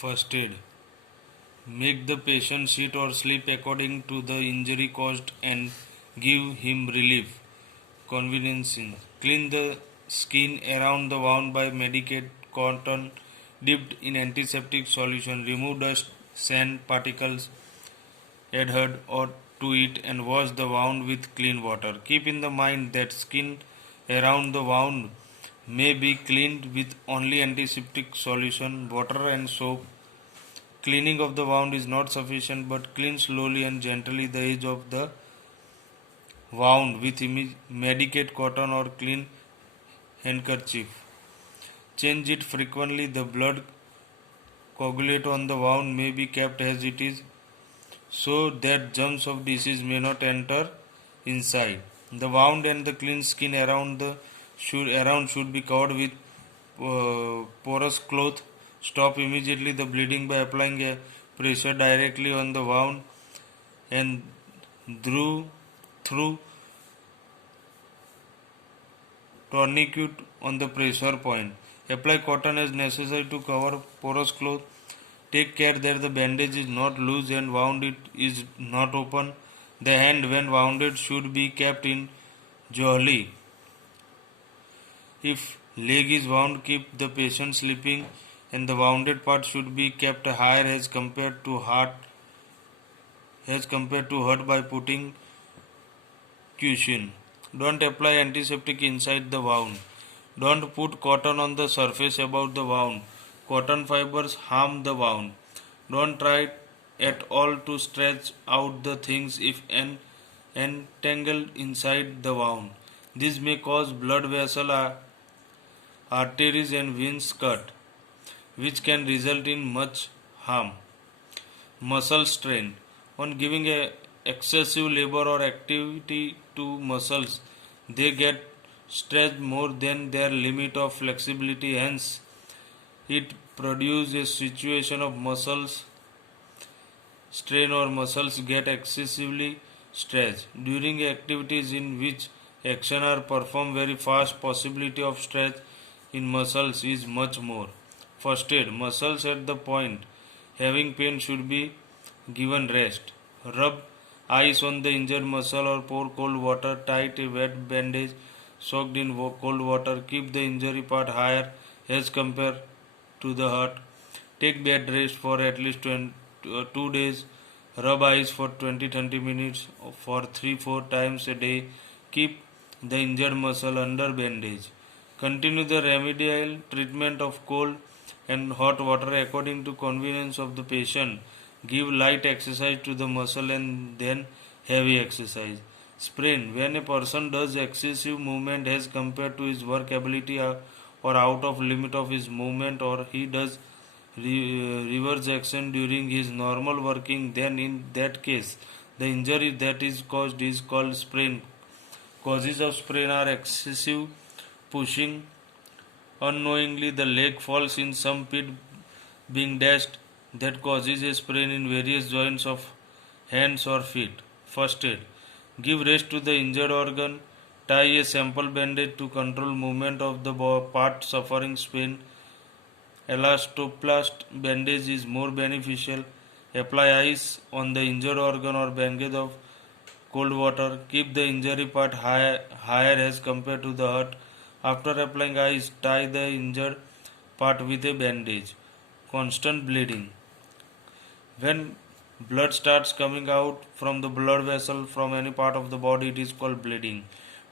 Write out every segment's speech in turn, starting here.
First aid. Make the patient sit or sleep according to the injury caused and give him relief. Conveniencing. Clean the skin around the wound by medicate cotton dipped in antiseptic solution. Remove dust, sand particles adhered or to it and wash the wound with clean water. Keep in the mind that skin around the wound may be cleaned with only antiseptic solution, water and soap. Cleaning of the wound is not sufficient, but clean slowly and gently the edge of the wound with medicate cotton or clean handkerchief. Change it frequently. The blood coagulate on the wound may be kept as it is so that germs of disease may not enter inside. The wound and the clean skin around should be covered with porous cloth. Stop immediately the bleeding by applying a pressure directly on the wound and through tourniquet on the pressure point. Apply cotton as necessary to cover porous cloth. Take care that the bandage is not loose and wound it is not open. The hand when wounded should be kept in jolly. If leg is wound, keep the patient sleeping and the wounded part should be kept higher as compared to hurt by putting cushion. Don't apply antiseptic inside the wound. Don't put cotton on the surface above the wound. Cotton fibers harm the wound. Don't try at all to stretch out the things if entangled inside the wound. This may cause blood vessel, arteries and veins cut, which can result in much harm. Muscle strain. On giving excessive labor or activity to muscles, they get stretched more than their limit of flexibility. Hence, it produces a situation of muscles strain or muscles get excessively stretched. During activities in which action are performed very fast, possibility of stretch in muscles is much more. First aid. Muscles at the point having pain should be given rest. Rub ice on the injured muscle or pour cold water. Tight a wet bandage soaked in cold water. Keep the injury part higher as compared to the hurt. Take bed rest for at least 2 days. Rub ice for 20-30 minutes for 3-4 times a day. Keep the injured muscle under bandage. Continue the remedial treatment of cold and hot water according to convenience of the patient. Give light exercise to the muscle and then heavy exercise. Sprain. When a person does excessive movement as compared to his work ability or out of limit of his movement, or he does reverse action during his normal working, then in that case the injury that is caused is called sprain. Causes of sprain are excessive pushing. Unknowingly the leg falls in some pit being dashed that causes a sprain in various joints of hands or feet. First aid. Give rest to the injured organ. Tie a sample bandage to control movement of the part suffering sprain. Elastoplast bandage is more beneficial. Apply ice on the injured organ or bandage of cold water. Keep the injury part higher as compared to the hurt. After applying ice, tie the injured part with a bandage. Constant bleeding. When blood starts coming out from the blood vessel from any part of the body, it is called bleeding.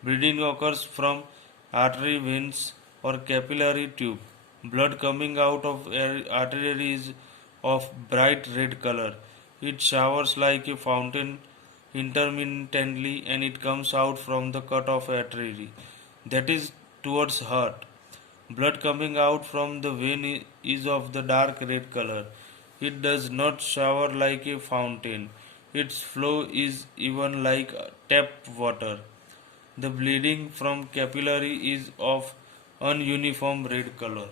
Bleeding occurs from artery, veins or capillary tube. Blood coming out of artery is of bright red color. It showers like a fountain intermittently and it comes out from the cut of artery. That is towards heart. Blood coming out from the vein is of the dark red color. It does not shower like a fountain. Its flow is even like tap water. The bleeding from capillary is of ununiform red color.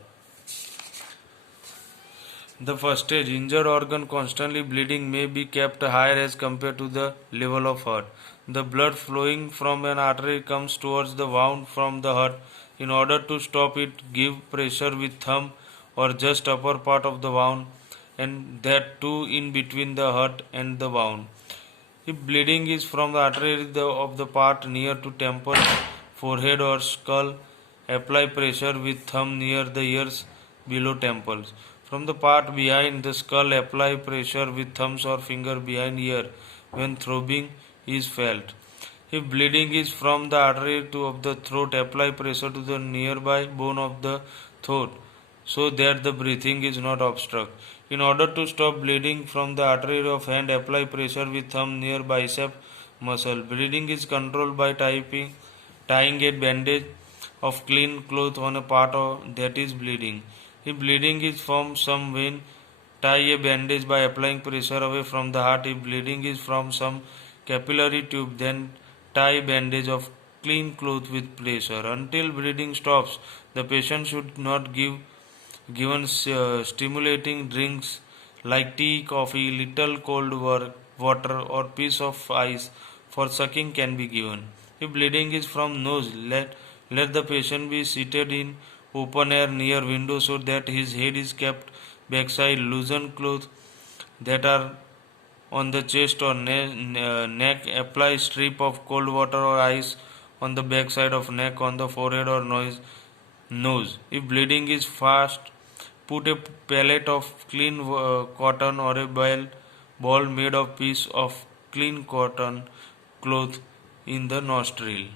The first stage, injured organ constantly bleeding may be kept higher as compared to the level of hurt. The blood flowing from an artery comes towards the wound from the hurt. In order to stop it, give pressure with thumb or just upper part of the wound. and that too in between the hurt and the wound. If bleeding is from the artery of the part near to temple, forehead or skull, apply pressure with thumb near the ears below temples. From the part behind the skull, apply pressure with thumbs or finger behind ear when throbbing is felt. If bleeding is from the artery of the throat, apply pressure to the nearby bone of the throat so that the breathing is not obstructed. In order to stop bleeding from the artery of hand, apply pressure with thumb near bicep muscle. Bleeding is controlled by tying a bandage of clean cloth on a that is bleeding. If bleeding is from some vein, tie a bandage by applying pressure away from the heart. If bleeding is from some capillary tube, then tie bandage of clean cloth with pressure. Until bleeding stops, the patient should not given stimulating drinks like tea, coffee, little cold water or piece of ice for sucking can be given. If bleeding is from nose, let the patient be seated in open air near window so that his head is kept backside. Loosen clothes that are on the chest or neck. Apply strip of cold water or ice on the backside of neck, on the forehead or nose. If bleeding is fast, put a pellet of clean cotton or a ball made of piece of clean cotton cloth in the nostril.